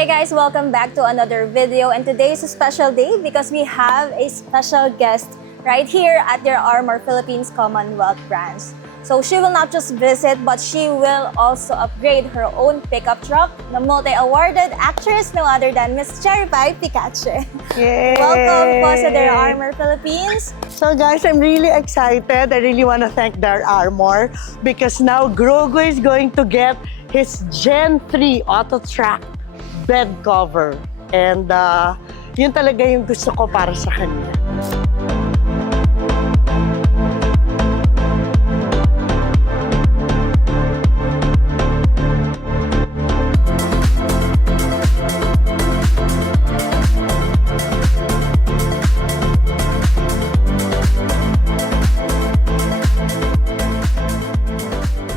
Hey guys, welcome back to another video, and today is a special day because we have a special guest right here at their Armor Philippines Commonwealth branch. So she will not just visit, but she will also upgrade her own pickup truck. The multi-awarded actress, no other than Miss Cherry Pie Picache. Yay! Welcome po sa their Armor Philippines. So guys, I'm really excited. I really want to thank their Armor because now Grogo is going to get his Gen 3 Auto Track bed cover. And yun talaga yung gusto ko para sa kanya.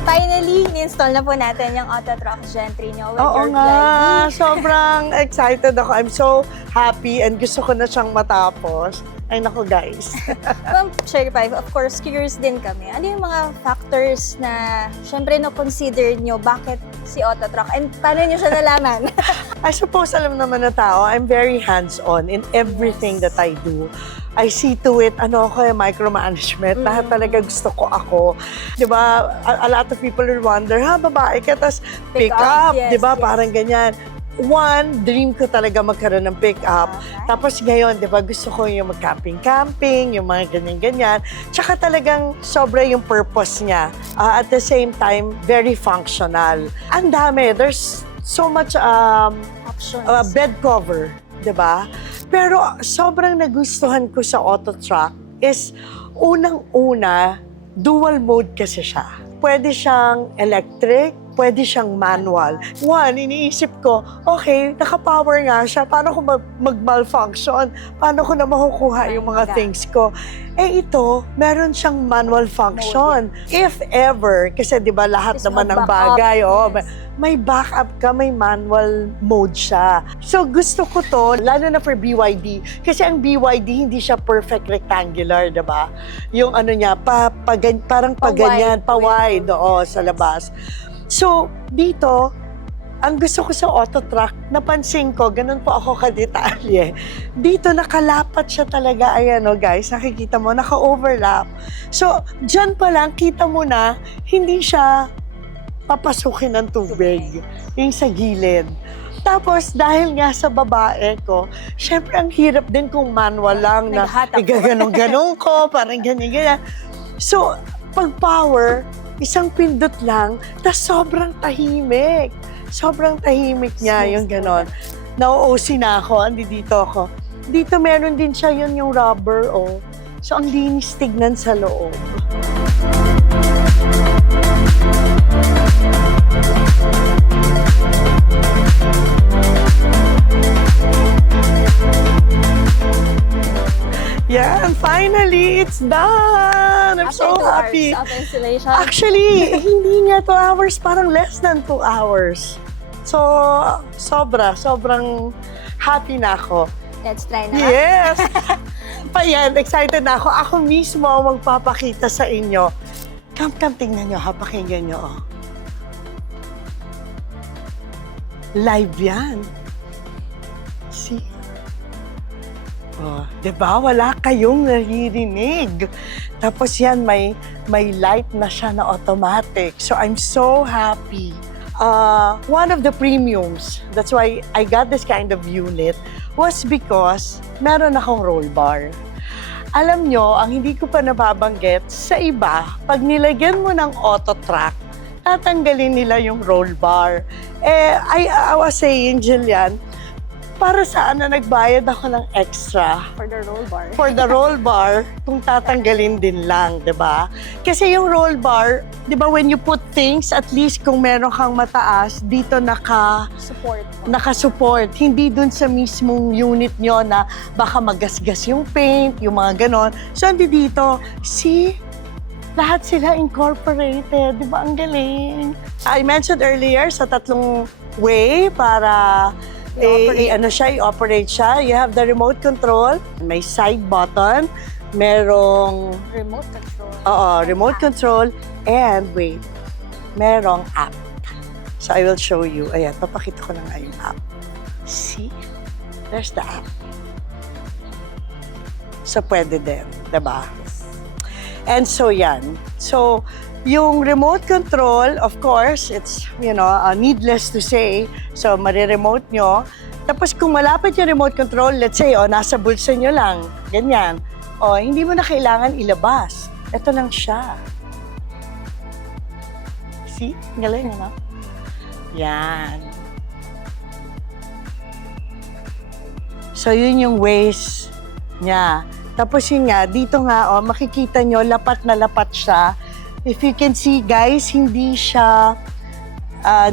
Finally, ni-install na po natin yung Auto Truck Gen 3 nyo with Oo your nga, Glide. sobrang excited ako. I'm so happy and gusto ko na siyang matapos. Ay naku guys. Ma'am Cherry Pie, of course, curious din kami. Ano yung mga factors na syempre no-consider nyo bakit si Auto Truck and paano nyo siya nalaman? I suppose alam naman na tao, I'm very hands-on in everything that I do. I see to it, micromanagement. Lahat talaga gusto ko ako. Di ba, a lot of people will wonder, babae ka, tas pick up, yes, di ba, yes. parang ganyan. One, dream ko talaga magkaroon ng pick up. Okay. Tapos ngayon, di ba, gusto ko yung mag-camping-camping, yung mga ganyan-ganyan. Tsaka talagang sobra yung purpose niya. At the same time, very functional. Ang dami, there's so much Options. bed cover, di ba? Pero sobrang nagustuhan ko sa Auto Truck is unang-una, dual mode kasi siya. Pwede siyang electric, pwede siyang manual. One, iniisip ko, okay, naka-power nga siya, paano ko mag-malfunction? Paano ko na makukuha yung mga things ko? Eh ito, meron siyang manual function. If ever, kasi di ba lahat Is naman ng mag-backup, bagay, yes. may backup ka, may manual mode siya. So gusto ko to, lalo na for BYD, kasi ang BYD hindi siya perfect rectangular, di ba? Yung ano niya, parang paganyan, pa-wide, sa labas. So dito, ang gusto ko sa Auto Truck, napansin ko, ganun po ako kadetalye. Dito, nakalapat siya talaga. Ayan guys, nakikita mo, naka-overlap. So, dyan pa lang, kita mo na, hindi siya papasukin ng tubig. Yung sa gilid. Tapos, dahil nga sa babae ko, syempre, ang hirap din kung manual lang na gaganong-ganong ko, parang ganyan-ganyan. So, pag power, isang pindot lang, tas sobrang tahimik. Sobrang tahimik niya, yung ganon. Na-OC na ako, dito ako. Dito meron din siya yun yung rubber, So, ang linis tignan sa loob. Yan, finally, it's done! I'm so happy. After 2 hours of installation. Actually, hindi nga 2 hours, parang less than 2 hours. So, sobrang happy na ako. Let's try na. Yes! Ayan, excited na ako. Ako mismo ang magpapakita sa inyo. Come, tingnan nyo, pakinggan nyo. Live yan. See? Diba? Wala kayong naririnig. Tapos yan, may light na siya na automatic. So I'm so happy. One of the premiums, that's why I got this kind of unit, was because meron akong roll bar. Alam nyo, ang hindi ko pa nababanggit, sa iba, pag nilagyan mo ng Auto Track, tatanggalin nila yung roll bar. I was saying, Jillian, para saan na nagbayad ako ng extra? For the roll bar. For the roll bar, kung tatanggalin din lang, di ba? Kasi yung roll bar, di ba, when you put things, at least kung meron kang mataas, dito naka-support. Hindi dun sa mismong unit nyo na baka magasgas yung paint, yung mga ganon. So, hindi dito. See? Lahat sila incorporated. Di ba? Ang galing. I mentioned earlier sa 3 way para i-operate siya. You have the remote control, may side button, merong Remote control. remote control, and wait, merong app. So I will show you. Ayan, papakita ko na nga yung app. See? There's the app. So, pwede din, diba? And so, yan. So, yung remote control, of course, it's, needless to say. So, mariremote nyo. Tapos, kung malapit yung remote control, let's say, nasa bulsa nyo lang, ganyan. Hindi mo na kailangan ilabas. Ito lang siya. See? Galing, ano? Yan. So, yun yung ways niya. Tapos yun nga, dito nga, makikita nyo, lapat na lapat siya. If you can see, guys, hindi siya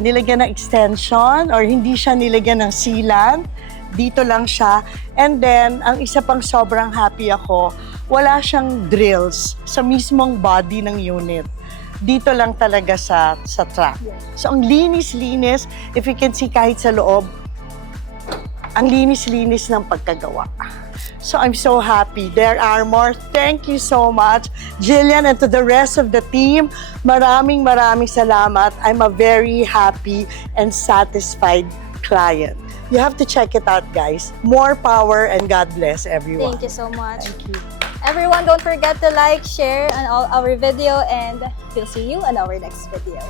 nilagyan ng extension or hindi siya nilagyan ng sealant. Dito lang siya. And then, ang isa pang sobrang happy ako, wala siyang drills sa mismong body ng unit. Dito lang talaga sa track. So, ang linis-linis. If you can see kahit sa loob, ang linis-linis ng pagkagawa. So, I'm so happy. Their Armor, thank you so much. Jillian, and to the rest of the team, maraming salamat. I'm a very happy and satisfied client. You have to check it out, guys. More power and God bless everyone. Thank you so much. Thank you. Everyone, don't forget to like, share on all our video, and we'll see you on our next video.